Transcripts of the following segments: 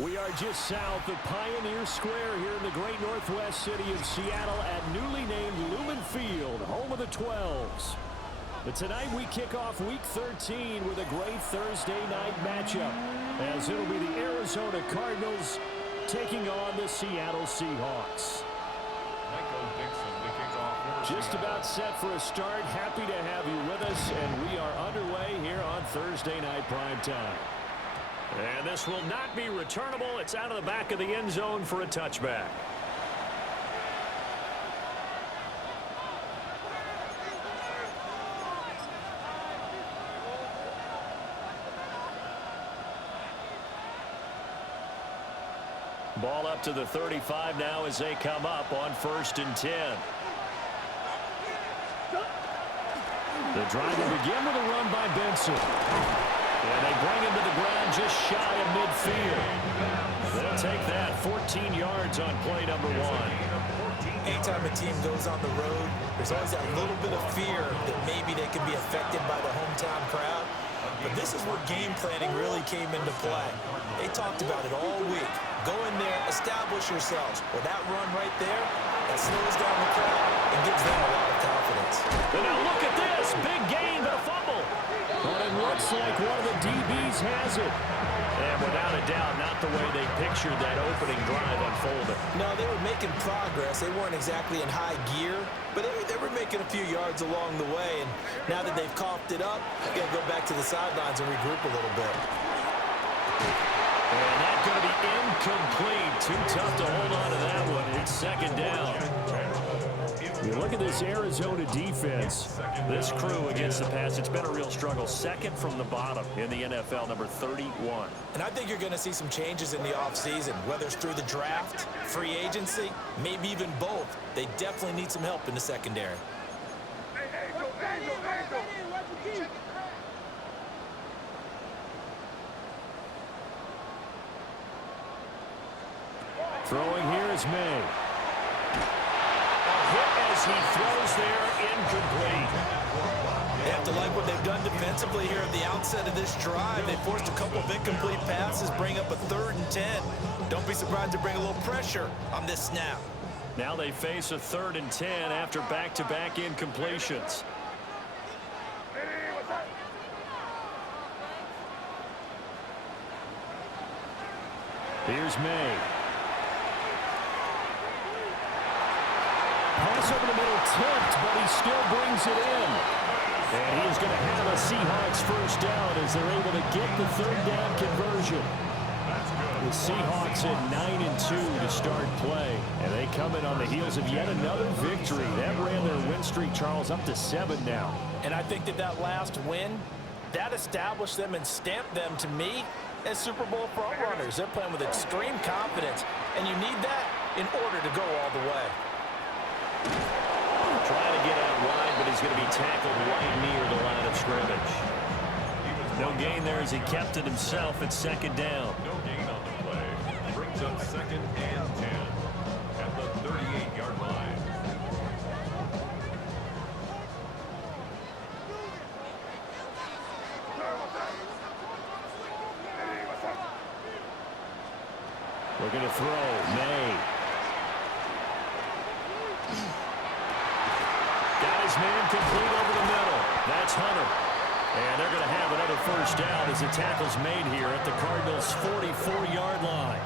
We are just south of Pioneer Square here in the great northwest city of Seattle at newly named Lumen Field, home of the 12s. But tonight we kick off Week 13 with a great Thursday night matchup, as it'll be the Arizona Cardinals taking on the Seattle Seahawks. Just about set for a start. Happy to have you with us, and we are underway here on Thursday night primetime. And this will not be returnable. It's out of the back of the end zone for a touchback. Ball up to the 35 now as they come up on 1st and 10. The drive will begin with a run by Benson. And they bring him to the ground just shy of midfield. They'll take that 14 yards on play number 1. Anytime a team goes on the road, there's always that little bit of fear that maybe they can be affected by the hometown crowd. But this is where game planning really came into play. They talked about it all week. Go in there, establish yourselves. Well, that run right there, that slows down the crowd and gives them a lot of confidence. And now look at this. Big gain, but a fumble. But it looks like one of the DBs has it. And without a doubt, not the way they pictured that opening drive unfolding. No, they were making progress. They weren't exactly in high gear, but they were making a few yards along the way. And now that they've coughed it up, they've got to go back to the sidelines and regroup a little bit. And that's going to be incomplete. Too tough to hold on to that one. It's 2nd down. You look at this Arizona defense. This crew against the pass, it's been a real struggle. 2nd from the bottom in the NFL, number 31. And I think you're going to see some changes in the offseason, whether it's through the draft, free agency, maybe even both. They definitely need some help in the secondary. Throwing here is May. As he throws there, incomplete. They have to like what they've done defensively here at the outset of this drive. They forced a couple of incomplete passes, bring up a 3rd and 10. Don't be surprised to bring a little pressure on this snap. Now they face a 3rd and 10 after back-to-back incompletions. Here's May. Pass over the middle, tipped, but he still brings it in. And he is going to have a Seahawks 1st down as they're able to get the 3rd down conversion. The Seahawks at 9-2 to start play. And they come in on the heels of yet another victory. That ran their win streak, Charles, up to 7 now. And I think that last win, that established them and stamped them, to me, as Super Bowl frontrunners. They're playing with extreme confidence, and you need that in order to go all the way. Trying to get out wide, but he's going to be tackled right near the line of scrimmage. No gain there as he kept it himself at 2nd down. No gain on the play. Brings up 2nd and 10 at the 38-yard line. Looking to throw. May. Got his man complete over the middle. That's Hunter. And they're going to have another 1st down as the tackle's made here at the Cardinals' 44-yard line.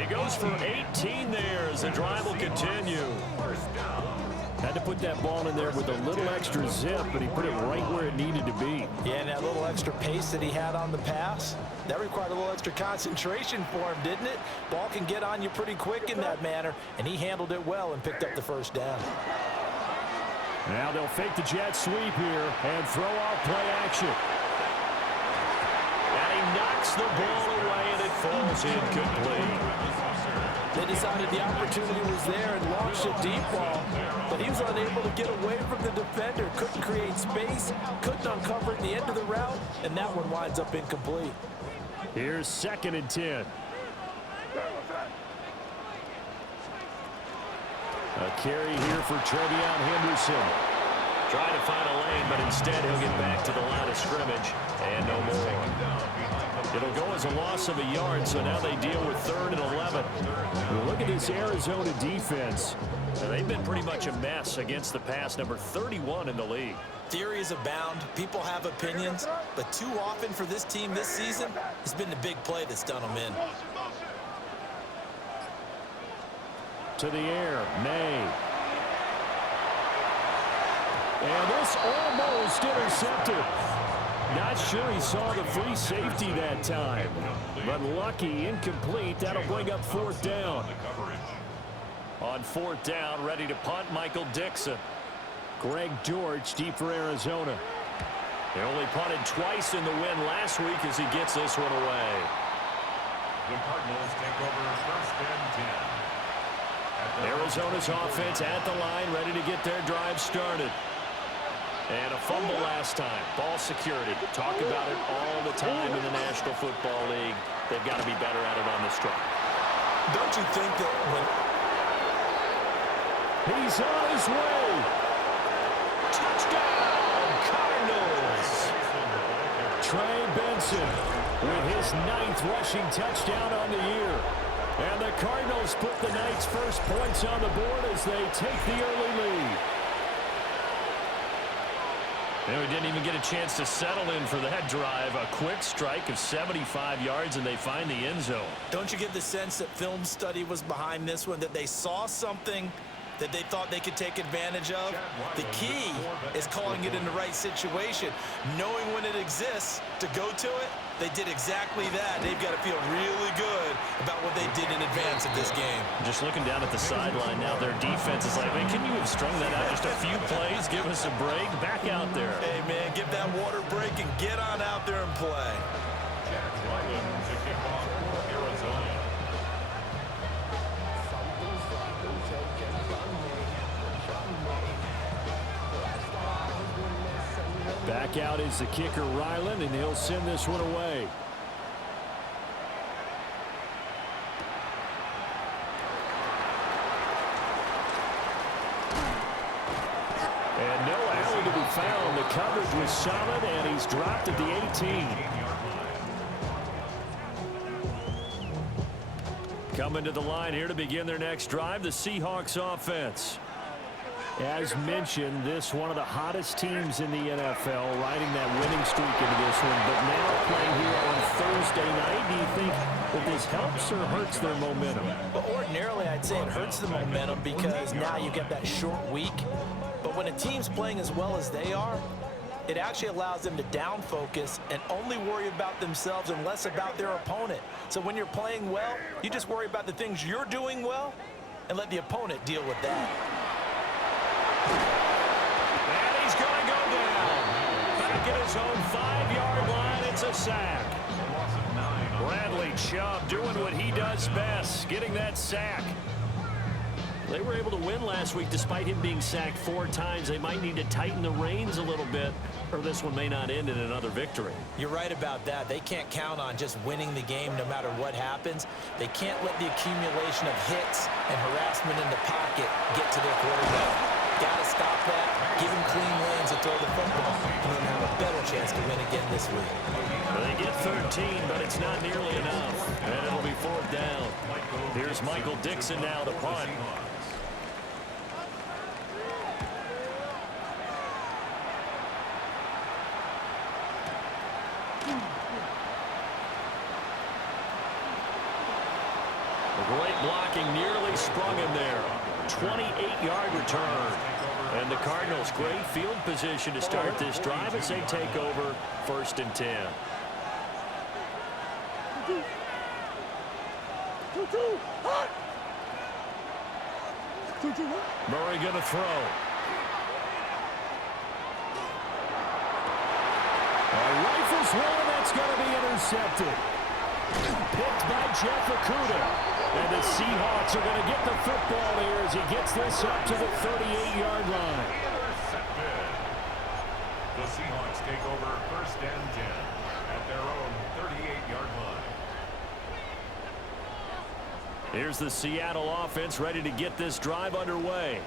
He goes for 18 there as the drive will continue. Had to put that ball in there with a little extra zip, but he put it right where it needed to be. Yeah, and that little extra pace that he had on the pass, that required a little extra concentration for him, didn't it? Ball can get on you pretty quick in that manner, and he handled it well and picked up the 1st down. Now they'll fake the jet sweep here and throw off play action. And he knocks the ball away, and it falls incomplete. They decided the opportunity was there and launched a deep ball, but he was unable to get away from the defender, couldn't create space, couldn't uncover at the end of the route, and that one winds up incomplete. Here's 2nd and 10. A carry here for Trevion Henderson. Trying to find a lane, but instead he'll get back to the line of scrimmage. And no more. It'll go as a loss of a yard, so now they deal with 3rd and 11. Well, look at this Arizona defense. Now, they've been pretty much a mess against the pass, number 31 in the league. Theories abound. People have opinions. But too often for this team this season, it's been the big play that's done them in. To the air, May. And this almost intercepted. Not sure he saw the free safety that time. But lucky, incomplete. That'll bring up 4th down. On 4th down, ready to punt, Michael Dixon. Greg George deep for Arizona. They only punted twice in the win last week as he gets this one away. The Cardinals take over 1st and 10. Arizona's offense at the line, ready to get their drive started. And a fumble last time. Ball security. Talk about it all the time in the National Football League. They've got to be better at it on this drive. Don't you think that when... He's on his way. Touchdown, Cardinals. Trey Benson with his 9th rushing touchdown on the year. And the Cardinals put the Knights' first points on the board as they take the early lead. And we didn't even get a chance to settle in for that drive. A quick strike of 75 yards, and they find the end zone. Don't you get the sense that film study was behind this one, that they saw something that they thought they could take advantage of? The key is calling it in the right situation, knowing when it exists to go to it. They did exactly that. They've got to feel really good about what they did in advance of this game. Just looking down at the sideline now, their defense is like, man, can you have strung that out just a few plays? Give us a break. Back out there. Hey, man, give that water break and get on out there and play. Jack Ryan to kick off for Arizona. Back out is the kicker, Ryland, and he'll send this one away. And no alley to be found. The coverage was solid, and he's dropped at the 18. Coming to the line here to begin their next drive, the Seahawks offense. As mentioned, this one of the hottest teams in the NFL, riding that winning streak into this one. But now playing here on Thursday night, do you think that this helps or hurts their momentum? Well, ordinarily, I'd say it hurts the momentum because now you get that short week. But when a team's playing as well as they are, it actually allows them to down focus and only worry about themselves and less about their opponent. So when you're playing well, you just worry about the things you're doing well and let the opponent deal with that. And he's going to go down. Back at his own 5-yard line, it's a sack. Bradley Chubb doing what he does best, getting that sack. They were able to win last week despite him being sacked 4 times. They might need to tighten the reins a little bit, or this one may not end in another victory. You're right about that. They can't count on just winning the game no matter what happens. They can't let the accumulation of hits and harassment in the pocket get to their quarterback. Got to stop that, give him clean lanes to throw the football, and then have a better chance to win again this week. Well, they get 13, but it's not nearly enough, and it'll be 4th down. Here's Michael Dixon now to punt. Great blocking, nearly sprung him there. 28-yard return. And the Cardinals, great field position to start this drive as they take over 1st and 10. Murray going to throw. Rifles one, that's going to be intercepted. Picked by Jeff Okudah. And the Seahawks are going to get the football here as he gets this up to the 38-yard line. Intercepted. The Seahawks take over 1st and 10 at their own 38-yard line. Here's the Seattle offense ready to get this drive underway.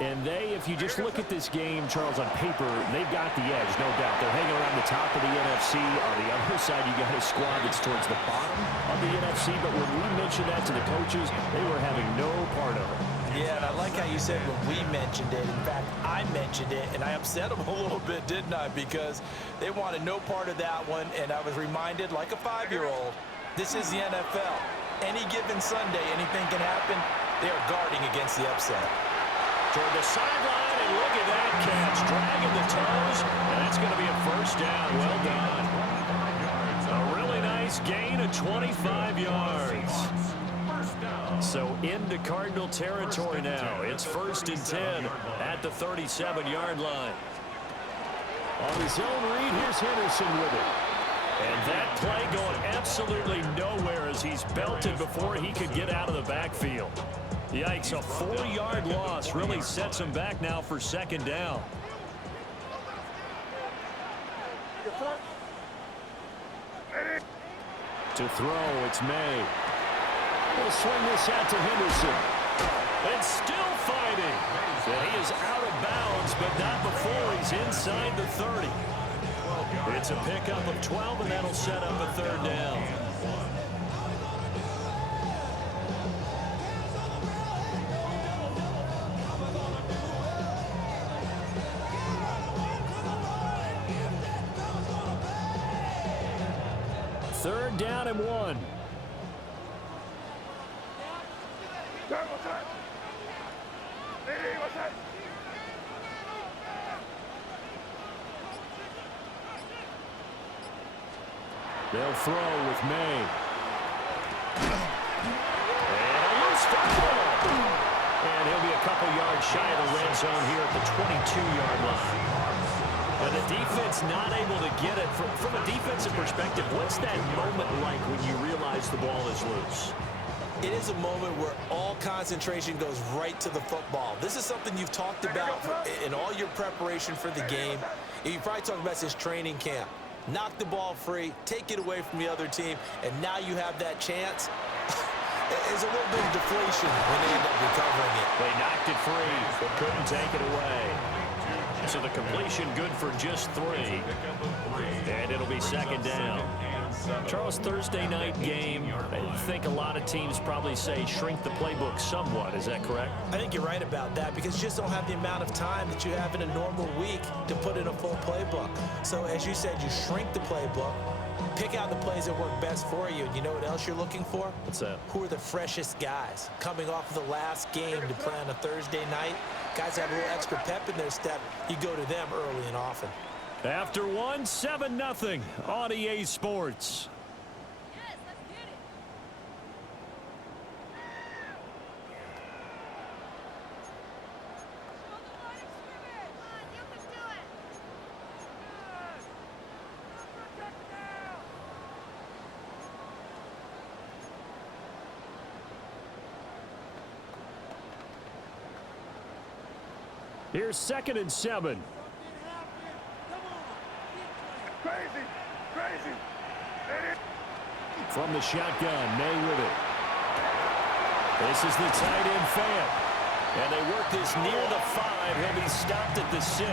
And they, if you just look at this game, Charles, on paper, they've got the edge, no doubt. They're hanging around the top of the NFC. On the other side, you got a squad that's towards the bottom of the NFC. But when we mentioned that to the coaches, they were having no part of it. Yeah, and I like how you said when we mentioned it. In fact, I mentioned it, and I upset them a little bit, didn't I? Because they wanted no part of that one, and I was reminded, like a 5-year-old, this is the NFL. Any given Sunday, anything can happen. They are guarding against the upset. Toward the sideline, and look at that catch. Dragging the toes, and that's going to be a first down. Well done. A really nice gain of 25 yards. So into Cardinal territory now. It's 1st and 10 at the 37-yard line. On his own read, here's Henderson with it. And that play going absolutely nowhere as he's belted before he could get out of the backfield. Yikes, a 4-yard loss really sets him back now for 2nd down. To throw, it's May. He'll swing this out to Henderson. And still fighting. And he is out of bounds, but not before he's inside the 30. It's a pickup of 12, and that'll set up a 3rd down. Third down and 1. They'll throw with May. And a loose football. And he'll be a couple yards shy of the red zone here at the 22-yard line. And the defense not able to get it. From a defensive perspective, what's that moment like when you realize the ball is loose? It is a moment where all concentration goes right to the football. This is something you've talked about in all your preparation for the game. You probably talked about this training camp. Knock the ball free, take it away from the other team, and now you have that chance. There's a little bit of deflation when they end up recovering it. They knocked it free, but couldn't take it away. So the completion good for just 3. And it'll be 2nd down. Charles, Thursday night game, I think a lot of teams probably say shrink the playbook somewhat. Is that correct? I think you're right about that because you just don't have the amount of time that you have in a normal week to put in a full playbook. So as you said, you shrink the playbook, pick out the plays that work best for you. And you know what else you're looking for? What's that? Who are the freshest guys coming off of the last game to play on a Thursday night? Guys have a little extra pep in their step. You go to them early and often. After 1, 7-0 on EA Sports. Yes, let's get it. Show the line of scrimmage. Come on, you can do it. Here's 2nd and 7. Crazy. From the shotgun, May with it. This is the tight end Fant. And they work this near the 5. He'll be stopped at the 6.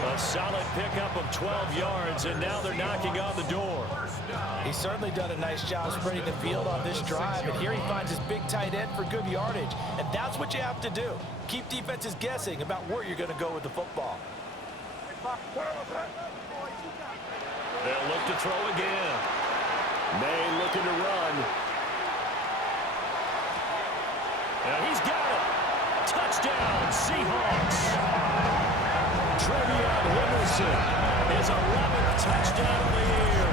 A solid pickup of 12 yards, and now they're knocking on the door. He's certainly done a nice job spreading the field on this drive, and here he finds his big tight end for good yardage. And that's what you have to do. Keep defenses guessing about where you're going to go with the football. They'll look to throw again. May looking to run. Now he's got it. Touchdown, Seahawks. Trevion Henderson, His 11th touchdown of the year.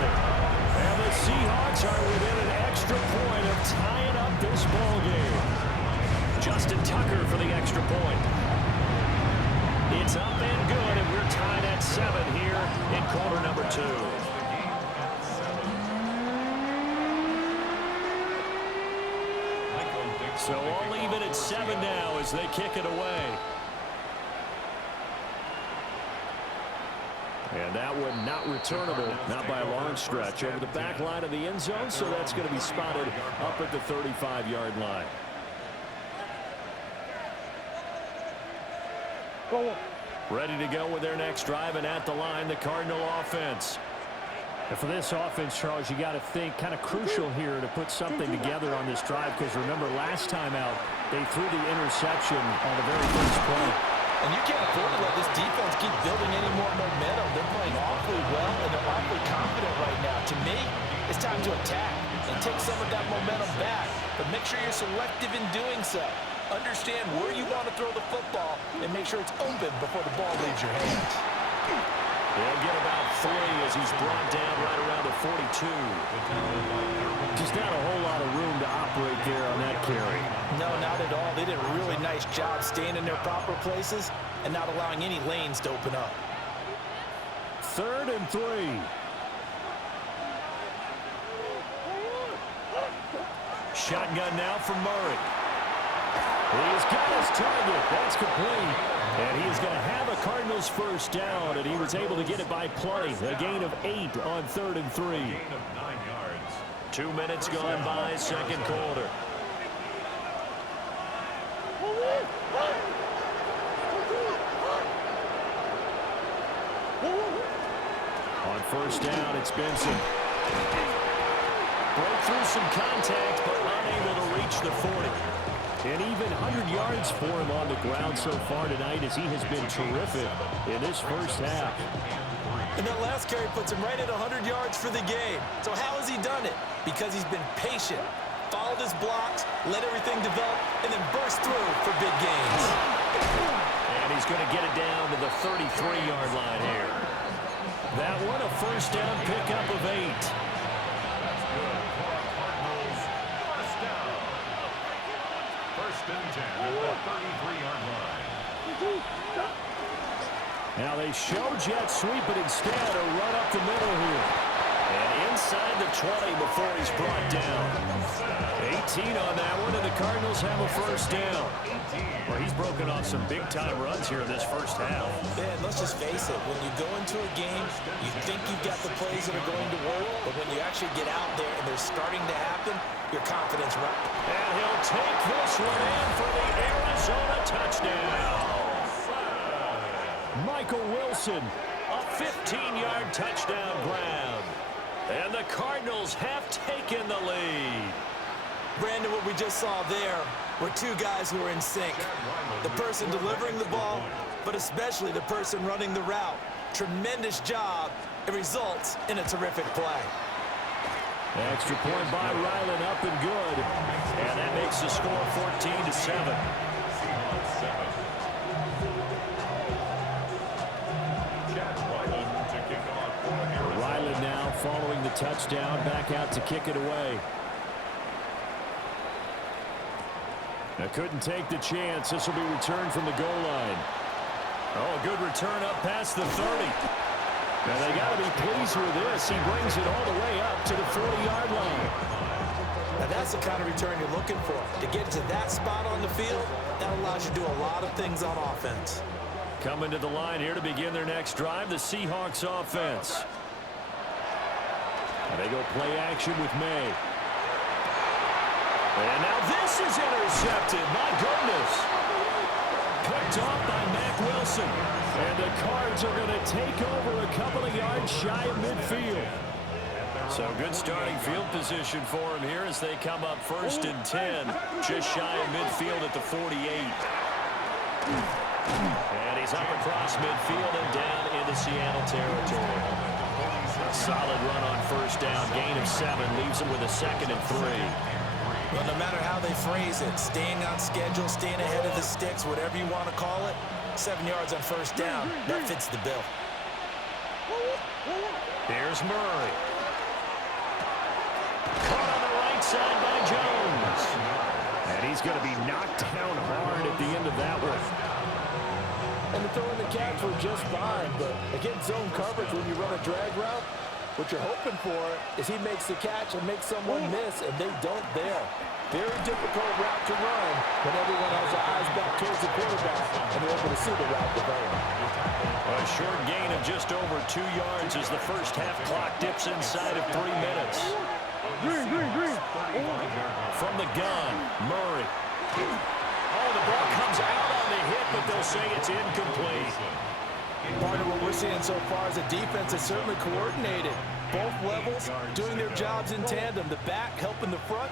and the Seahawks are within an extra point of tying up this ball game. Justin Tucker for the extra point. It's up and good, and we're tied at 7 here in quarter number 2. So all even at 7 now as they kick it away. And that one not returnable, not by a long stretch, over the back line of the end zone, so that's going to be spotted up at the 35-yard line. Ready to go with their next drive, and at the line, the Cardinal offense. And for this offense, Charles, you got to think kind of crucial here to put something together on this drive, because remember last time out they threw the interception on the very first play. And you can't afford to let this defense keep building any more momentum. They're playing awfully well, and they're awfully confident right now. To me, it's time to attack and take some of that momentum back, but make sure you're selective in doing so. Understand where you want to throw the football and make sure it's open before the ball leaves your hands. They'll get about 3 as he's brought down right around the 42. Just not a whole lot of room to operate there on that carry. No, not at all. They did a really nice job staying in their proper places and not allowing any lanes to open up. 3rd and 3. Shotgun now from Murray. He's got his target. That's complete. And he is going to have a Cardinals first down, and he was able to get it by play. A gain of 8 on 3rd and 3. Gain of 9 yards. 2 minutes gone by, second quarter. On first down, it's Benson. Broke through some contact, but unable to reach the 40. And even 100 yards for him on the ground so far tonight, as he has been terrific in this first half. And that last carry puts him right at 100 yards for the game. So how has he done it? Because he's been patient, followed his blocks, let everything develop, and then burst through for big gains. And he's going to get it down to the 33-yard line here. That one, a first down pickup of 8. Now they show jet sweep, but instead a run up the middle here. And inside the 20 before he's brought down. 18 on that one, and the Cardinals have a first down. Well, he's broken off some big-time runs here in this first half. Yeah, and let's just face it. When you go into a game, you think you've got the plays that are going to work, but when you actually get out there and they're starting to happen, your confidence runs. And he'll take this one in for the Arizona touchdown. Michael Wilson, a 15-yard touchdown grab. And the Cardinals have taken the lead. Brandon, what we just saw there were two guys who were in sync. The person delivering the ball, but especially the person running the route. Tremendous job. It results in a terrific play. Extra point by Ryland, up and good. And that makes the score 14-7. Ryland now following the touchdown, back out to kick it away. Now couldn't take the chance. This will be returned from the goal line. Oh, good return up past the 30. Now they got to be pleased with this. He brings it all the way up to the 40-yard line. Now that's the kind of return you're looking for. To get to that spot on the field, that allows you to do a lot of things on offense. Coming to the line here to begin their next drive, the Seahawks offense. And they go play action with May. And now this is intercepted. My goodness. Picked off by Mack Wilson. And the Cards are going to take over a couple of yards shy of midfield. So good starting field position for him here as they come up 1st and 10. Just shy of midfield at the 48. And he's up across midfield and down into Seattle territory. A solid run on first down. Gain of 7 leaves him with a 2nd and 3. Well, no matter how they phrase it, staying on schedule, staying ahead of the sticks, whatever you want to call it, 7 yards on first down, that fits the bill. Here's Murray. Caught on the right side by Jones. And he's going to be knocked down hard at the end of that one. And the throw and the catch were just fine, but against zone coverage when you run a drag route, what you're hoping for is he makes the catch and makes someone miss, and they don't there. Very difficult route to run when everyone has their eyes back towards the quarterback and they're able to see the route develop. A short gain of just over 2 yards as the first half clock dips inside of 3 minutes. From the gun, Murray. Oh, the ball comes out on the hit, but they'll say it's incomplete. Part of what we're seeing so far is the defense is certainly coordinated. Both levels doing their jobs in tandem. The back helping the front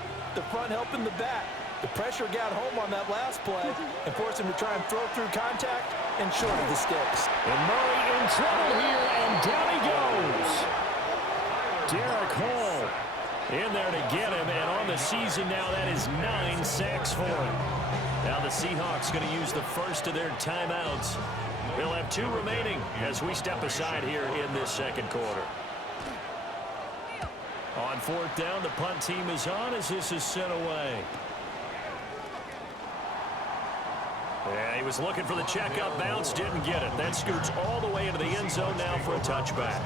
helping the back. The pressure got home on that last play and forced him to try and throw through contact and short of the sticks. And Murray in trouble here, and down he goes. Derek Hall in there to get him, and on the season now, that is 9 sacks for him. Now the Seahawks going to use the first of their timeouts. They'll have 2 remaining as we step aside here in this second quarter. On 4th down, the punt team is on as this is sent away. Yeah, he was looking for the checkup bounce, didn't get it. That scoots all the way into the end zone now for a touchback.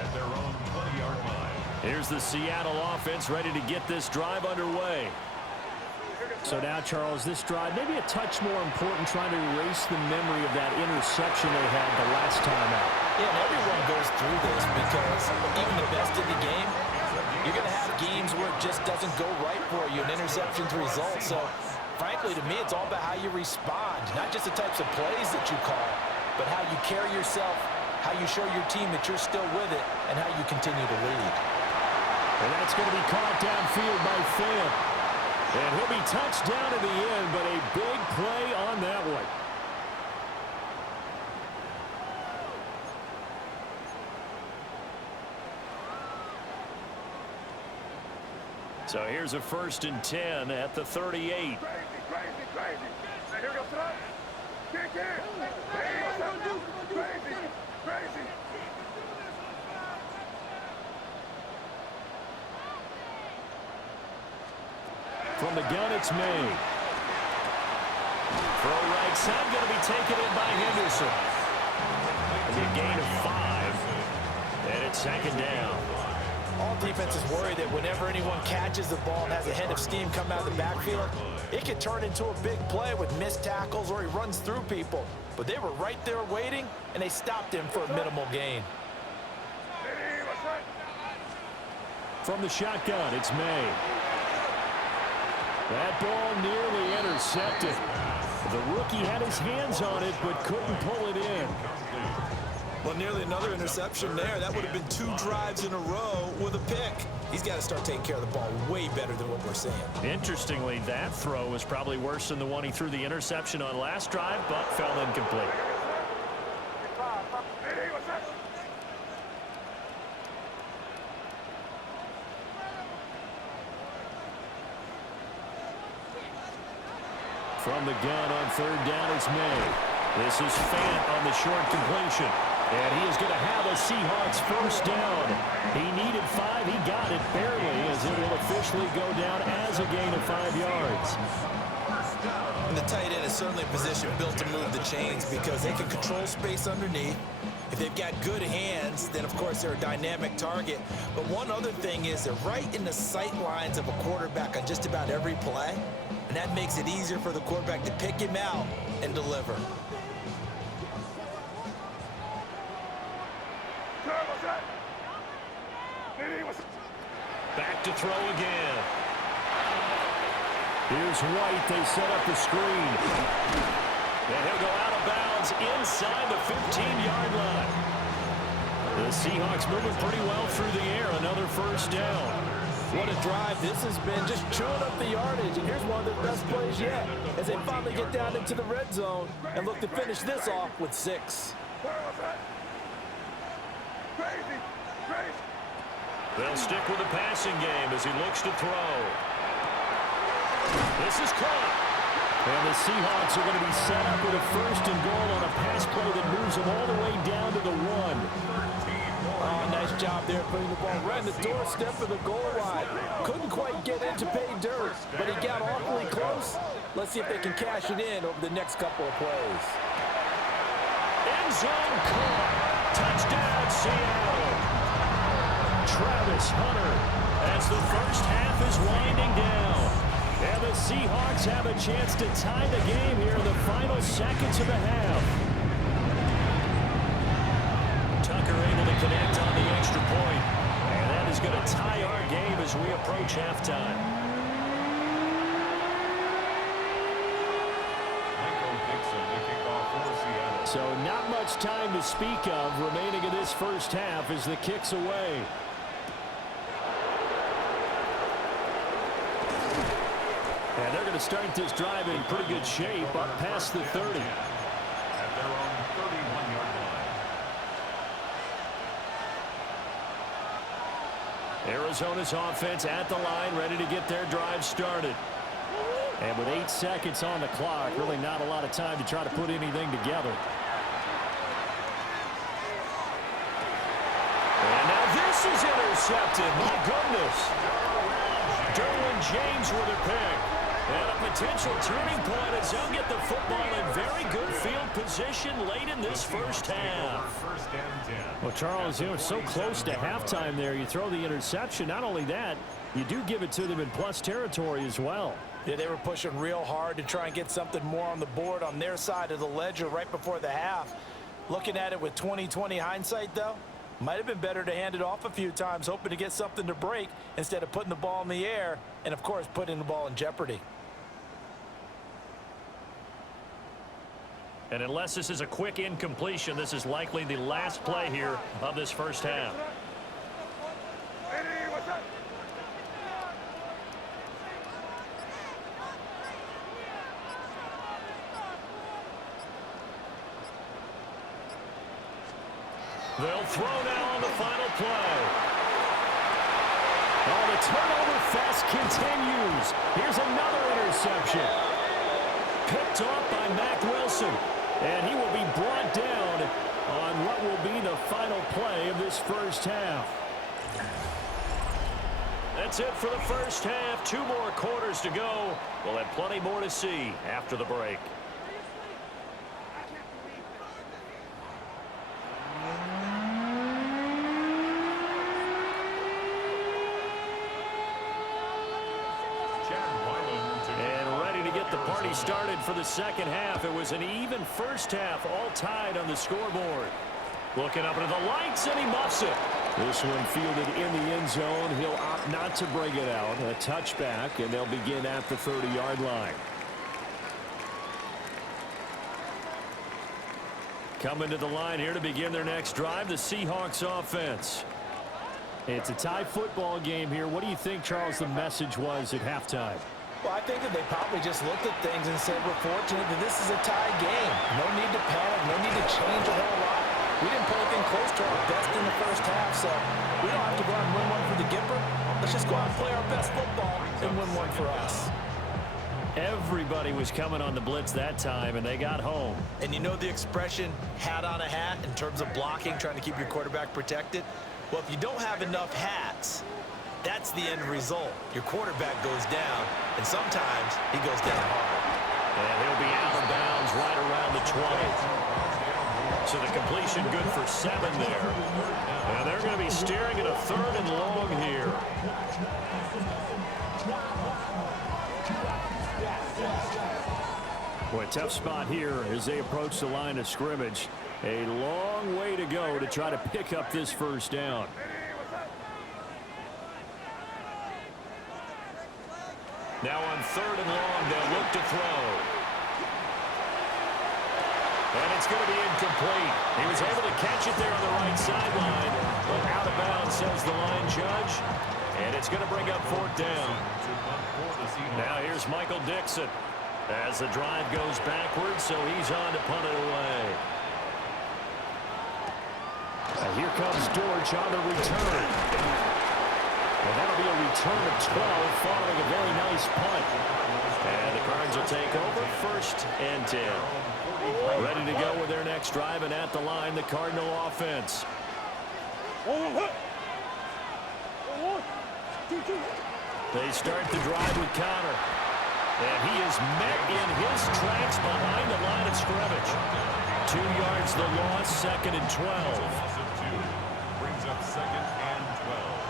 At their own 20-yard line. Here's the Seattle offense ready to get this drive underway. So now, Charles, this drive maybe a touch more important, trying to erase the memory of that interception they had the last time out. Yeah, and everyone goes through this because even the best in the game, you're going to have games where it just doesn't go right for you, an interception's result. So, frankly, to me, it's all about how you respond, not just the types of plays that you call, but how you carry yourself, how you show your team that you're still with it, and how you continue to lead. And that's going to be caught downfield by Fant. And he'll be touched down in the end, but a big play on that one. So here's a 1st and 10 at the 38. From the gun, it's May. Throw right side, going to be taken in by Henderson. A gain of 5. And it's 2nd down. All defenses worry that whenever anyone catches the ball and has a head of steam come out of the backfield, it could turn into a big play with missed tackles or he runs through people. But they were right there waiting, and they stopped him for a minimal gain. From the shotgun, it's May. That ball nearly intercepted. The rookie had his hands on it, but couldn't pull it in. Well, nearly another interception there. That would have been 2 drives in a row with a pick. He's got to start taking care of the ball way better than what we're seeing. Interestingly, that throw was probably worse than the one he threw the interception on last drive, but fell incomplete. From the gun on 3rd down, it's May. This is Fant on the short completion. And he is going to have a Seahawks 1st down. He needed 5. He got it barely, as it will officially go down as a gain of 5 yards. And the tight end is certainly a position built to move the chains because they can control space underneath. If they've got good hands, then, of course, they're a dynamic target. But one other thing is they're right in the sight lines of a quarterback on just about every play. And that makes it easier for the quarterback to pick him out and deliver. Back to throw again. Here's White. They set up the screen. And he'll go out of bounds inside the 15-yard line. The Seahawks moving pretty well through the air. Another 1st down. What a drive this has been, just chewing up the yardage, and here's one of their best plays yet as they finally get down into the red zone and look to finish this off with 6. They'll stick with the passing game as he looks to throw. This is caught. And the Seahawks are going to be set up with a 1st and goal on a pass play that moves them all the way down to the 1. Oh, nice job there putting the ball right in the doorstep of the goal line. Couldn't quite get in to pay dirt, but he got awfully close. Let's see if they can cash it in over the next couple of plays. End zone caught. Touchdown, Seattle. Travis Hunter as the 1st half is winding down. And the Seahawks have a chance to tie the game here in the final seconds of the half. Tucker able to connect on the extra point. And that is going to tie our game as we approach halftime. So not much time to speak of remaining in this first half as the kick's away. And they're going to start this drive in pretty good shape up past the 30. At their own 31-yard line. Arizona's offense at the line, ready to get their drive started. And with 8 seconds on the clock, really not a lot of time to try to put anything together. And now this is intercepted. My goodness. Derwin James with a pick. And a potential turning point as they'll get the football in very good field position late in this first half. First and 10. Well, Charles, so close to halftime there. You throw the interception. Not only that, you do give it to them in plus territory as well. Yeah, they were pushing real hard to try and get something more on the board on their side of the ledger right before the half. Looking at it with 20/20 hindsight, though, might have been better to hand it off a few times, hoping to get something to break instead of putting the ball in the air and, of course, putting the ball in jeopardy. And unless this is a quick incompletion, this is likely the last play here of this first half. They'll throw now on the final play. Oh, the turnover fest continues. Here's another interception. Picked off by Mack Wilson. And he will be brought down on what will be the final play of this first half. That's it for the first half. 2 more quarters to go. We'll have plenty more to see after the break. Started for the second half. It was an even first half, all tied on the scoreboard. Looking up into the lights, and he muffs it. This one fielded in the end zone. He'll opt not to bring it out. A touchback, and they'll begin at the 30-yard line. Coming to the line here to begin their next drive, the Seahawks offense. It's a tie football game here. What do you think, Charles, the message was at halftime? Well, I think that they probably just looked at things and said, we're fortunate that this is a tie game. No need to panic. No need to change a whole lot. We didn't play anything close to our best in the first half, so we don't have to go out and win one for the Gipper. Let's just go out and play our best football and win one for us. Everybody was coming on the blitz that time, and they got home. And you know the expression, hat on a hat, in terms of blocking, trying to keep your quarterback protected? Well, if you don't have enough hats, that's the end result. Your quarterback goes down, and sometimes he goes down hard. And he'll be out of bounds right around the 20. So the completion good for 7 there. And they're going to be staring at a 3rd and long here. Boy, tough spot here as they approach the line of scrimmage. A long way to go to try to pick up this first down. Now on 3rd and long, they'll look to throw. And it's going to be incomplete. He was able to catch it there on the right sideline, but out of bounds, says the line judge. And it's going to bring up 4th down. Now here's Michael Dixon as the drive goes backwards, so he's on to punt it away. And here comes Dortch on the return. And that'll be a return of 12 following a very nice punt. And the Cards will take over 1st and 10. Ready to go with their next drive, and at the line, the Cardinal offense. They start the drive with Connor. And he is met in his tracks behind the line of scrimmage. 2 yards the loss, 2nd and 12. Brings up 2nd and 12.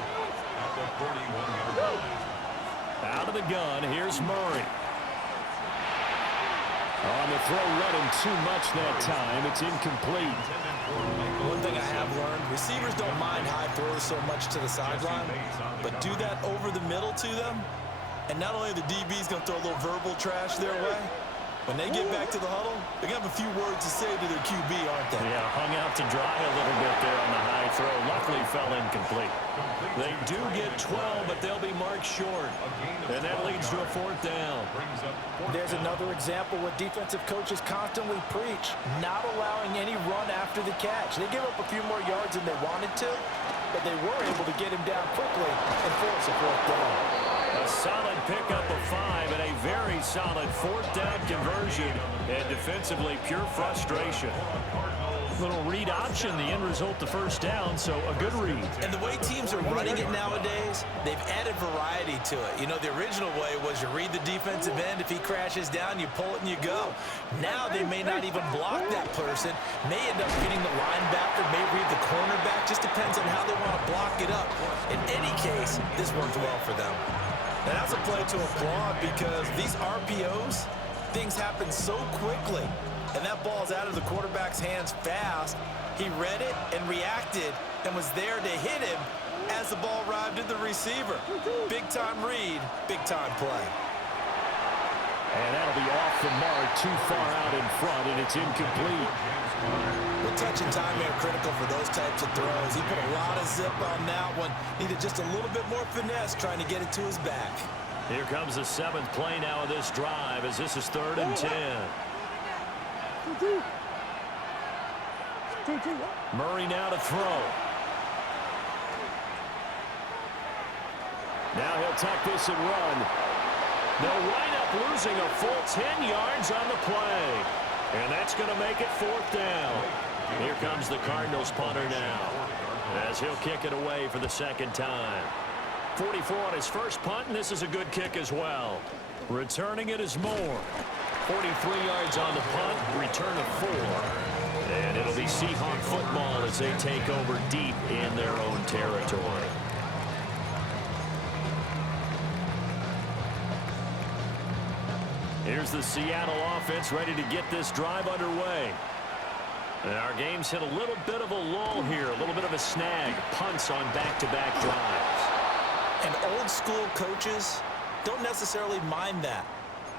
At the 41-yard line. Out of the gun, here's Murray. On the throw, read him too much that time. It's incomplete. One thing I have learned, receivers don't mind high throws so much to the sideline, but do that over the middle to them, and not only the DB's going to throw a little verbal trash their way, When they get back to the huddle, they're going to have a few words to say to their QB, aren't they? Yeah, hung out to dry a little bit there on the high throw. Luckily fell incomplete. They do get 12, but they'll be marked short. And that leads to a 4th down. There's another example what defensive coaches constantly preach, not allowing any run after the catch. They give up a few more yards than they wanted to, but they were able to get him down quickly and force a 4th down. A solid pickup of 5 and a very solid 4th down conversion. And defensively, pure frustration. Little read option, the end result, the 1st down, so a good read. And the way teams are running it nowadays, they've added variety to it. You know, the original way was you read the defensive end. If he crashes down, you pull it and you go. Now they may not even block that person, may end up hitting the linebacker, may read the cornerback. Just depends on how they want to block it up. In any case, this worked well for them. And that's a play to applaud because these RPOs, things happen so quickly. And that ball's out of the quarterback's hands fast. He read it and reacted and was there to hit him as the ball arrived at the receiver. Big-time read, big-time play. And that'll be off the mark, too far out in front, and it's incomplete. Well, touch and timing are critical for those types of throws. He put a lot of zip on that one. Needed just a little bit more finesse trying to get it to his back. Here comes the 7th play now of this drive as this is 3rd and 10. Murray now to throw. Now he'll tuck this and run. They'll wind up losing a full 10 yards on the play. And that's going to make it 4th down. Here comes the Cardinals punter now as he'll kick it away for the 2nd time. 44 on his first punt, and this is a good kick as well. Returning it is Moore. 43 yards on the punt, return of 4. And it'll be Seahawk football as they take over deep in their own territory. Here's the Seattle offense ready to get this drive underway. And our game's hit a little bit of a lull here, a little bit of a snag. Punts on back-to-back drives. And old-school coaches don't necessarily mind that.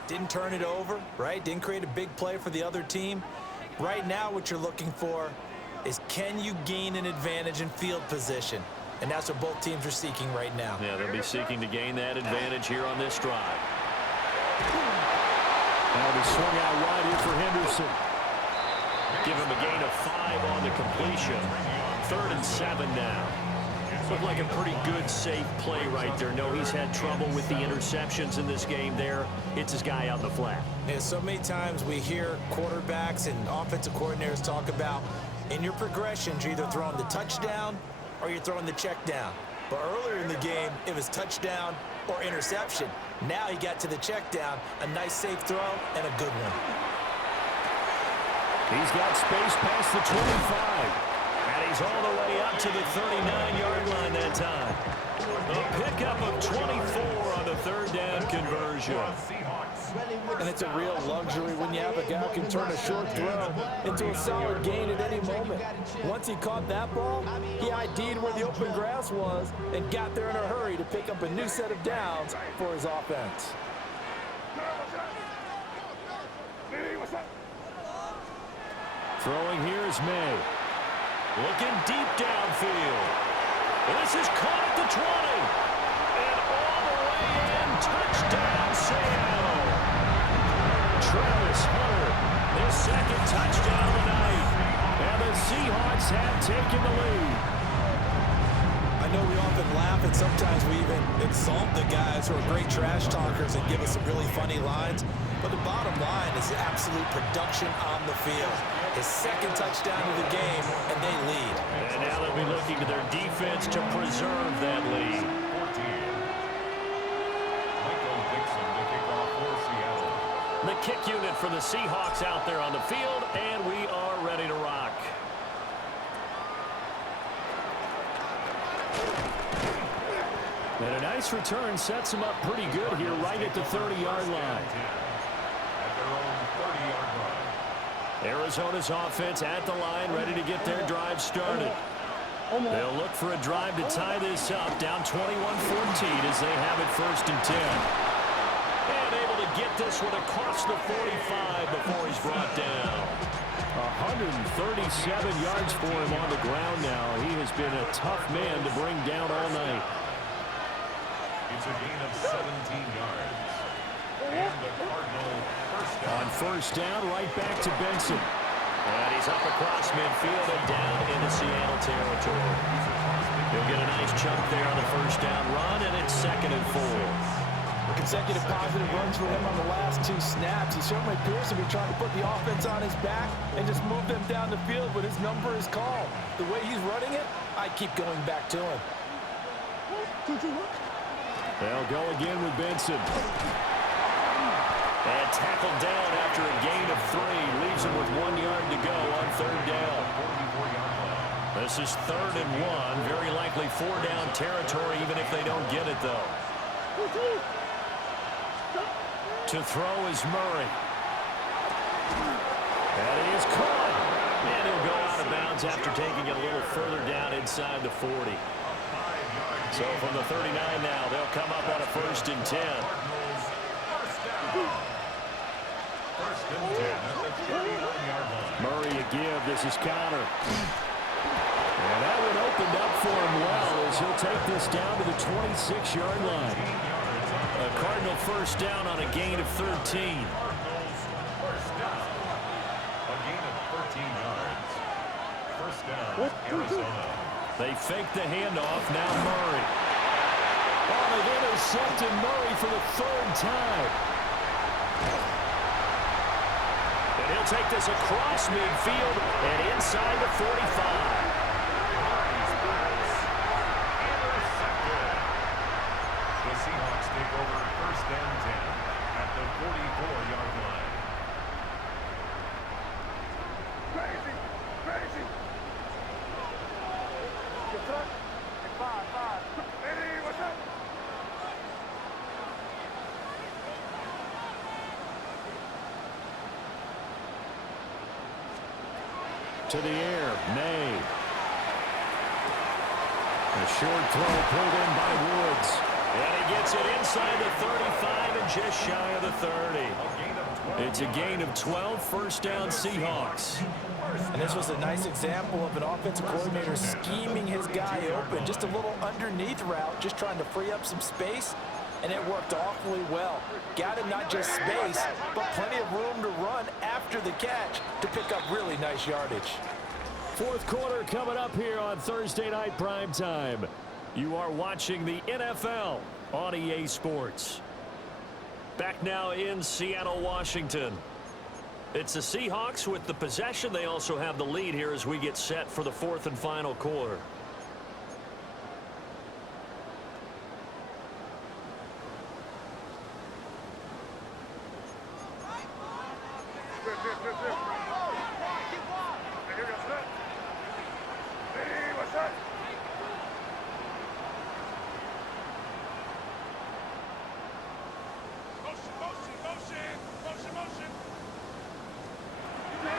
Didn't turn it over, right? Didn't create a big play for the other team. Right now what you're looking for is can you gain an advantage in field position? And that's what both teams are seeking right now. Yeah, they'll be seeking to gain that advantage here on this drive. That'll be swung out wide here for Henderson. Give him a gain of 5 on the completion. 3rd and 7 now. Looked like a pretty good, safe play right there. No, he's had trouble with the interceptions in this game there. Hits his guy out in the flat. Yeah, so many times we hear quarterbacks and offensive coordinators talk about in your progressions, you're either throwing the touchdown or you're throwing the check down. But earlier in the game, it was touchdown or interception. Now he got to the check down, a nice safe throw, and a good one. He's got space past the 25. And he's all the way up to the 39-yard line that time. A pickup of 24 on the 3rd down conversion. And it's a real luxury when you have a guy who can turn a short throw into a solid gain at any moment. Once he caught that ball, he ID'd where the open grass was and got there in a hurry to pick up a new set of downs for his offense. Throwing here is May. Looking deep downfield. This is caught at the 20. And all the way in. Touchdown, Seattle. Travis Hunter, his 2nd touchdown of the night. And the Seahawks have taken the lead. I know we often laugh and sometimes we even exalt the guys who are great trash talkers and give us some really funny lines. But the bottom line is absolute production on the field. His 2nd touchdown of the game, and they lead. And now they'll be looking to their defense to preserve that lead. The kick unit for the Seahawks out there on the field, and we are ready to rock. And a nice return sets him up pretty good here right at the 30-yard line. Arizona's offense at the line, ready to get their drive started. They'll look for a drive to tie this up, down 21-14 as they have it 1st and 10. And able to get this one across the 45 before he's brought down. 137 yards for him on the ground now. He has been a tough man to bring down all night. It's a gain of 17 yards. And the Cardinal first down. On first down, right back to Benson. And he's up across midfield and down into Seattle territory. He'll get a nice chunk there on the first down run, and it's 2nd and 4. Consecutive positive runs for him on the last 2 snaps. He certainly appears to be trying to put the offense on his back and just move them down the field, but his number is called. The way he's running it, I keep going back to him. They'll go again with Benson. And tackled down after a gain of 3. Leaves him with 1 yard to go on 3rd down. This is 3rd and 1. Very likely 4-down territory, even if they don't get it, though. To throw is Murray. And he is caught. And he'll go out of bounds after taking it a little further down inside the 40. So from the 39 now, they'll come up on a 1st and 10. Murray a give. This is Connor. And that one opened up for him well as he'll take this down to the 26-yard line. A Cardinal first down on a gain of 13. A gain of 13 yards. First down, Arizona. They fake the handoff. Now Murray. Oh, they've intercepted Murray for the 3rd time. And he'll take this across midfield and inside the 45. The Seahawks take over 1st and 10 at the 44-yard line. Crazy! Crazy! Five. Hey, what's up? To the air, May. A short throw pulled in by Woods. And he gets it inside the 35 and just shy of the 30. It's a gain of 12, 1st down Seahawks. And this was a nice example of an offensive coordinator scheming his guy open. Just a little underneath route, just trying to free up some space, and it worked awfully well. Got him not just space, but plenty of room to run after the catch to pick up really nice yardage. 4th quarter coming up here on Thursday Night Primetime. You are watching the NFL on EA Sports. Back now in Seattle, Washington. It's the Seahawks with the possession. They also have the lead here as we get set for the 4th and final quarter.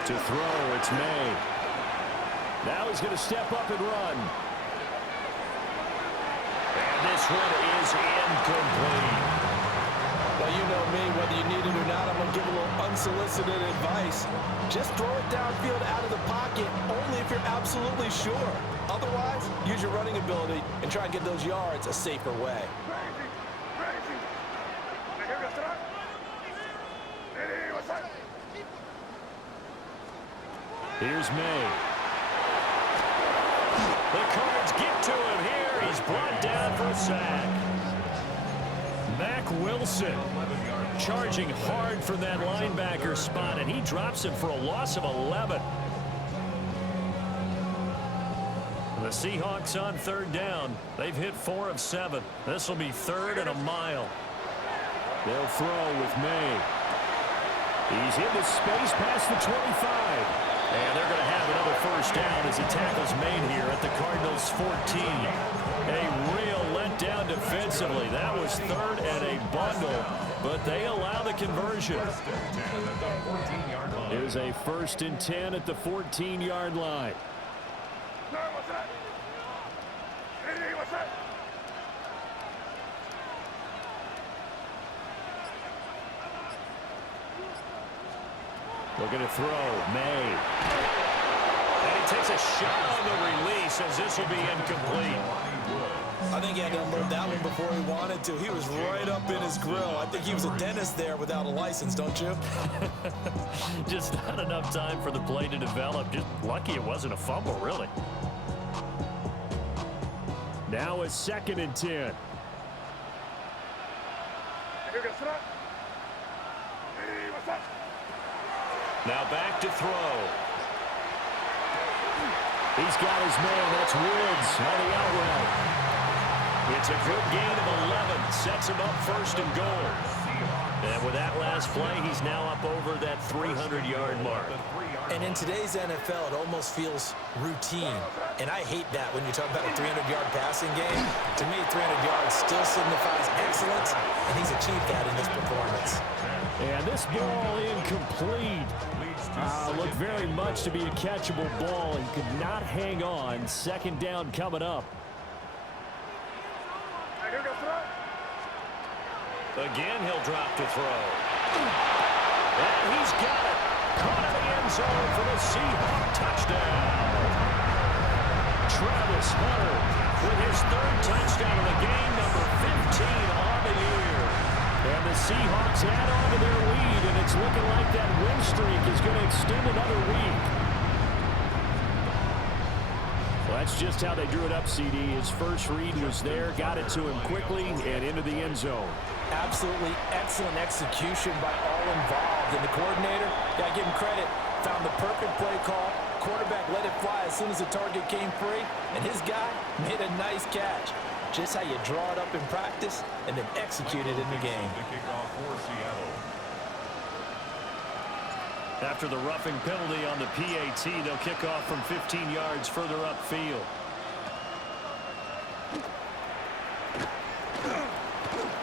To throw, it's May. Now he's going to step up and run. And this one is incomplete. Well, you know me, whether you need it or not, I'm going to give a little unsolicited advice. Just throw it downfield out of the pocket, only if you're absolutely sure. Otherwise, use your running ability and try and get those yards a safer way. Crazy! Crazy! Hey, what's up? Here's May. The Cards get to him here. He's brought down for a sack. Mack Wilson charging hard from that linebacker spot, and he drops him for a loss of 11. The Seahawks on 3rd down. They've hit 4 of 7. This will be 3rd and a mile. They'll throw with May. He's into space past the 25. And they're going to have another first down as the tackle's made here at the Cardinals' 14. A real letdown defensively. That was 3rd and a bundle, but they allow the conversion. Here's a 1st and 10 at the 14-yard line. What's up? Hey, what's up? Looking to throw. May. And he takes a shot on the release as this will be incomplete. I think he had to unload that one before he wanted to. He was right up in his grill. I think he was a dentist there without a license, don't you? Just not enough time for the play to develop. Just lucky it wasn't a fumble, really. Now a 2nd and 10. Now back to throw. He's got his man. That's Woods on the out route. It's a good gain of 11. Sets him up 1st and goal. And with that last play, he's now up over that 300-yard mark. And in today's NFL, it almost feels routine. And I hate that when you talk about a 300-yard passing game. To me, 300 yards still signifies excellence, and he's achieved that in this performance. And this ball incomplete. Looked very much to be a catchable ball. He could not hang on. 2nd down coming up. Again, he'll drop to throw. And he's got it. Caught in the end zone for the Seahawks touchdown. Travis Hunter with his 3rd touchdown of the game, number 15 on the year. And the Seahawks add on to their lead, and it's looking like that win streak is going to extend another week. Well, that's just how they drew it up, CD. His first read was there, got it to him quickly, and into the end zone. Absolutely excellent execution by all involved. And the coordinator, got to give him credit, found the perfect play call. Quarterback let it fly as soon as the target came free, and his guy made a nice catch. Just how you draw it up in practice and then execute it in the game. After the roughing penalty on the PAT, they'll kick off from 15 yards further upfield.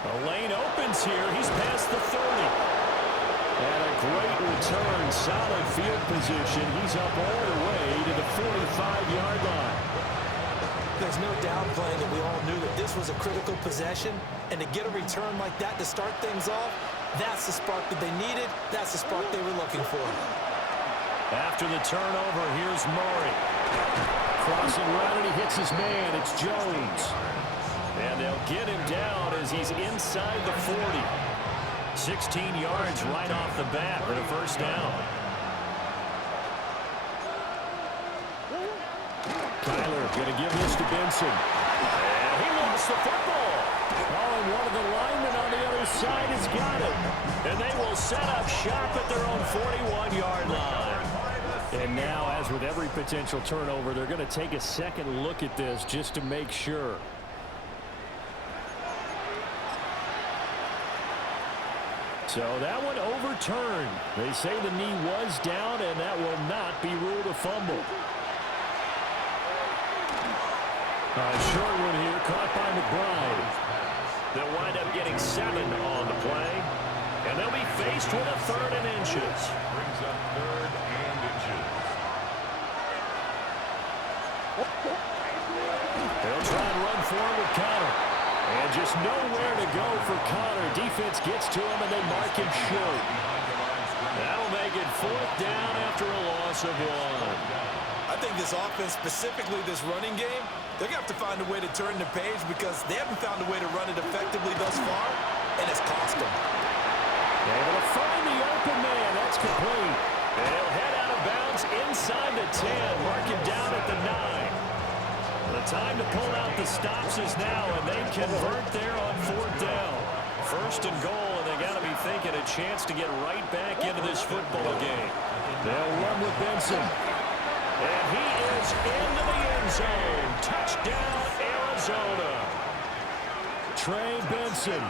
The lane opens here. He's past the 30. And a great return. Solid field position. He's up all the way to the 45-yard line. There's no downplaying that we all knew that this was a critical possession, and to get a return like that to start things off, that's the spark that they needed. That's the spark they were looking for. After the turnover, here's Murray. Crossing right, and he hits his man. It's Jones. And they'll get him down as he's inside the 40. 16 yards right off the bat for the 1st down. Kyler going to give this to Benson. And he lost the football. Oh, and one of the linemen on the other side has got it. And they will set up shop at their own 41-yard line. And now, as with every potential turnover, they're going to take a second look at this just to make sure. So that one overturned. They say the knee was down, and that will not be ruled a fumble. Short one here, caught by McBride. They'll wind up getting 7 on the play. And they'll be faced with a 3rd and inches. Brings up 3rd and inches. They'll try and run forward with Connor. And just nowhere to go for Connor. Defense gets to him, and they mark him short. That'll make it 4th down after a loss of 1. I think this offense, specifically this running game, they're going to have to find a way to turn the page because they haven't found a way to run it effectively thus far, and it's cost them. Able to find the open man. That's complete. And he'll head out of bounds inside the 10, mark him down at the 9. The time to pull out the stops is now, and they convert there on 4th down. 1st and goal, and they got to be thinking a chance to get right back into this football game. They'll run with Benson. And he is into the end zone. Touchdown, Arizona. Trey Benson.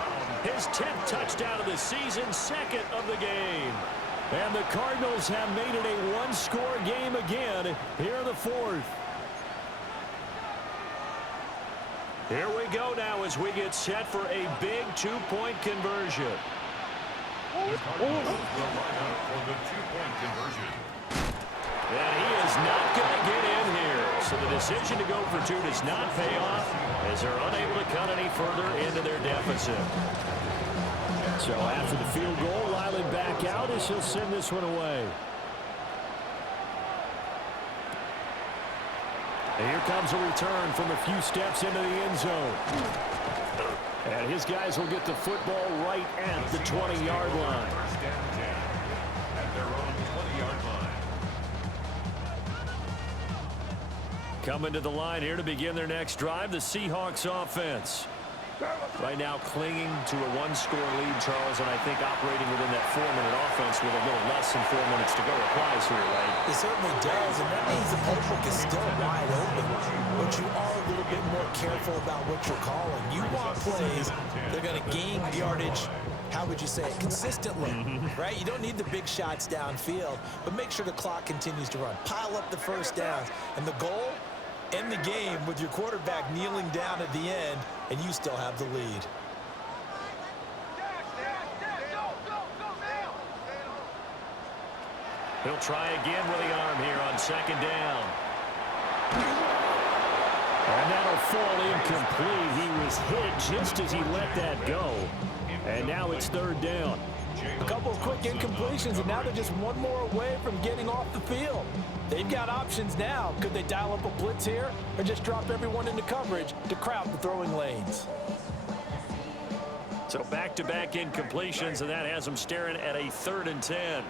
His 10th touchdown of the season, 2nd of the game. And the Cardinals have made it a one-score game again here in the 4th. Here we go now as we get set for a big 2-point conversion. The Cardinals will line up for the 2-point conversion. And he is not going to get in here. So the decision to go for 2 does not pay off as they're unable to cut any further into their deficit. So after the field goal, Lyland back out as he'll send this one away. And here comes a return from a few steps into the end zone. And his guys will get the football right at the 20-yard line. First and 10 at their own 20-yard line. Coming to the line here to begin their next drive, the Seahawks offense. Right now clinging to a one-score lead, Charles, and I think operating within that 4-minute offense with a little less than 4 minutes to go applies here, right? It certainly does, and that means the playbook is still wide open. But you are a little bit more careful about what you're calling. You want plays that are going to gain yardage, how would you say it, consistently, right? You don't need the big shots downfield, but make sure the clock continues to run. Pile up the first downs, and the goal, end the game with your quarterback kneeling down at the end, and you still have the lead. He'll try again with the arm here on second down. And that'll fall incomplete. He was hit just as he let that go. And now it's third down. A couple of quick incompletions, and now they're just one more away from getting off the field. They've got options now. Could they dial up a blitz here or just drop everyone into coverage to crowd the throwing lanes? So back-to-back incompletions, and that has them staring at a 3rd and 10.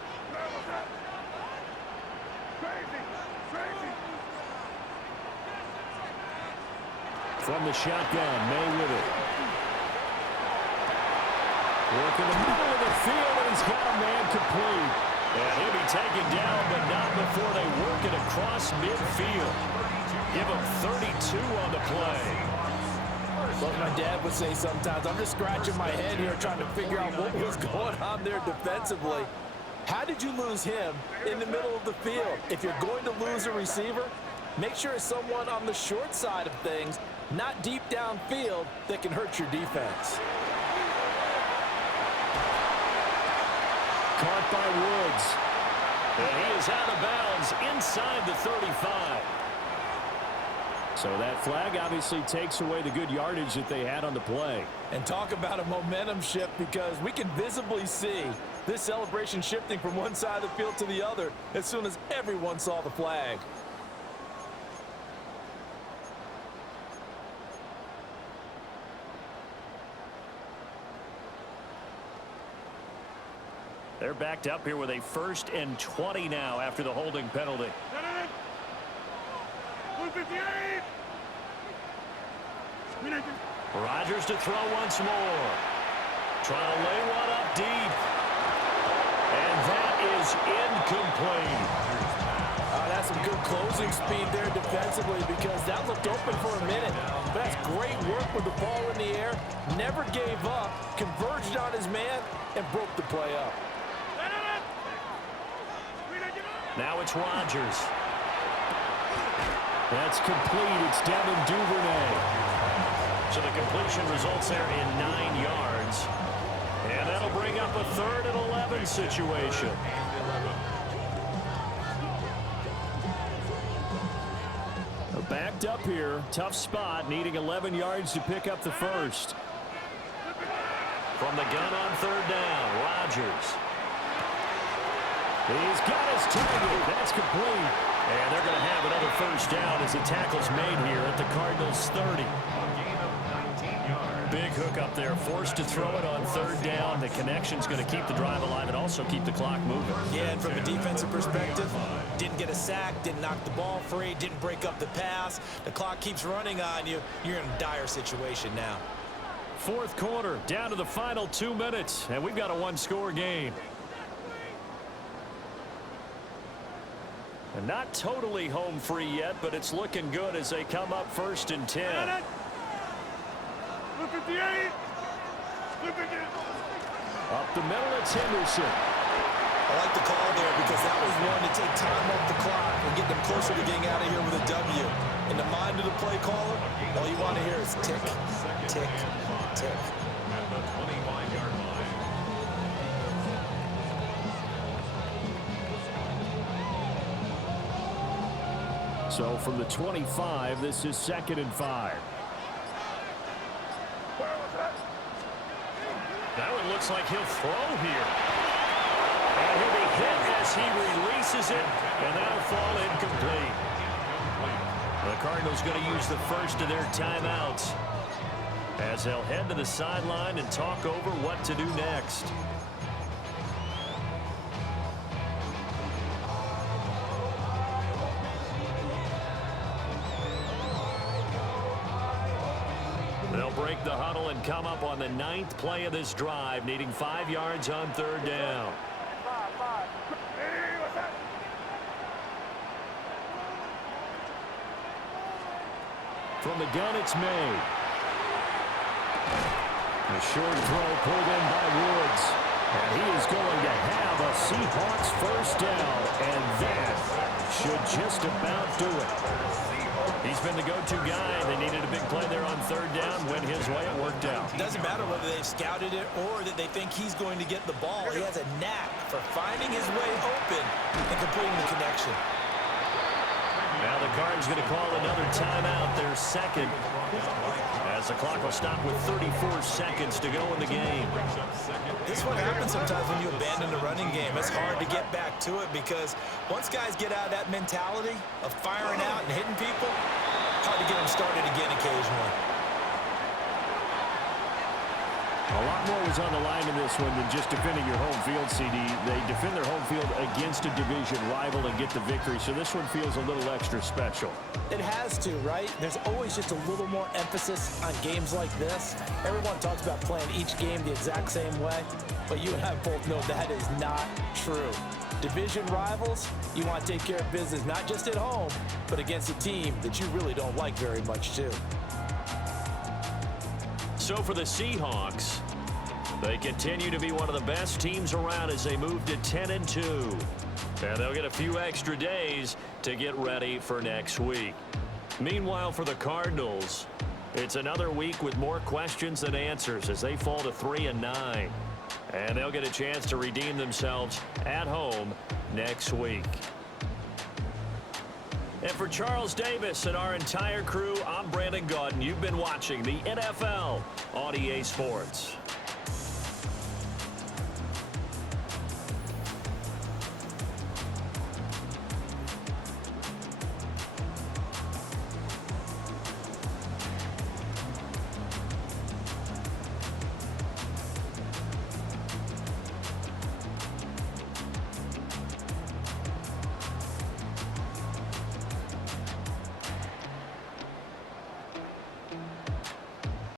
From the shotgun, May with it. Working the middle of the field, and he's got a man complete. And he'll be taken down, but not before they work it across midfield. Give him 32 on the play. Like my dad would say sometimes, I'm just scratching my head here trying to figure out what was going on there defensively. How did you lose him in the middle of the field? If you're going to lose a receiver, make sure it's someone on the short side of things, not deep downfield, that can hurt your defense. Caught by Woods. And he is out of bounds inside the 35. So that flag obviously takes away the good yardage that they had on the play. And talk about a momentum shift, because we can visibly see this celebration shifting from one side of the field to the other as soon as everyone saw the flag. They're backed up here with a 1st and 20 now after the holding penalty. Rodgers to throw once more. Trying to lay one up deep. And that is incomplete. That's some good closing speed there defensively, because that looked open for a minute. But that's great work with the ball in the air. Never gave up, converged on his man, and broke the play up. Now it's Rodgers. That's complete. It's Devin Duvernay. So the completion results there in 9 yards. And that'll bring up a 3rd and 11 situation. Backed up here. Tough spot. Needing 11 yards to pick up the first. From the gun on 3rd down, Rodgers. He's got his target. That's complete. And they're going to have another 1st down as the tackle's made here at the Cardinals' 30. Big hook up there, forced to throw it on 3rd down. The connection's going to keep the drive alive and also keep the clock moving. Yeah, and from a defensive perspective, didn't get a sack, didn't knock the ball free, didn't break up the pass. The clock keeps running on you. You're in a dire situation now. 4th quarter, down to the final 2 minutes, and we've got a 1-score game. And not totally home free yet, but it's looking good as they come up 1st and 10. Up the middle, it's Henderson. I like the call there, because that was one to take time off the clock and get them closer to getting out of here with a W. In the mind of the play caller, all you want to hear is tick, tick, tick. At the 25-yard line. So from the 25, this is 2nd and 5. That one looks like he'll throw here. And he'll be hit as he releases it, and that'll fall incomplete. The Cardinals going to use the first of their timeouts as they'll head to the sideline and talk over what to do next. They'll break the huddle and come up on the 9th play of this drive, needing 5 yards on 3rd down. From the gun, it's made. A short throw pulled in by Woods. And he is going to have a Seahawks first down. And that should just about do it. He's been the go-to guy. They needed a big play there on 3rd down. Went his way. It worked out. Doesn't matter whether they've scouted it or that they think he's going to get the ball. He has a knack for finding his way open and completing the connection. Now the Cards going to call another timeout, their second, as the clock will stop with 34 seconds to go in the game. This is what happens sometimes when you abandon the running game. It's hard to get back to it because once guys get out of that mentality of firing out and hitting people, hard to get them started again occasionally. A lot more was on the line in this one than just defending your home field, CD. They defend their home field against a division rival and get the victory, so this one feels a little extra special. It has to, right? There's always just a little more emphasis on games like this. Everyone talks about playing each game the exact same way, but you and I both know that is not true. Division rivals, you want to take care of business not just at home, but against a team that you really don't like very much, too. So for the Seahawks, they continue to be one of the best teams around as they move to 10-2. And they'll get a few extra days to get ready for next week. Meanwhile, for the Cardinals, it's another week with more questions than answers as they fall to 3-9. And they'll get a chance to redeem themselves at home next week. And for Charles Davis and our entire crew, I'm Brandon Gaudin. You've been watching the NFL on EA Sports.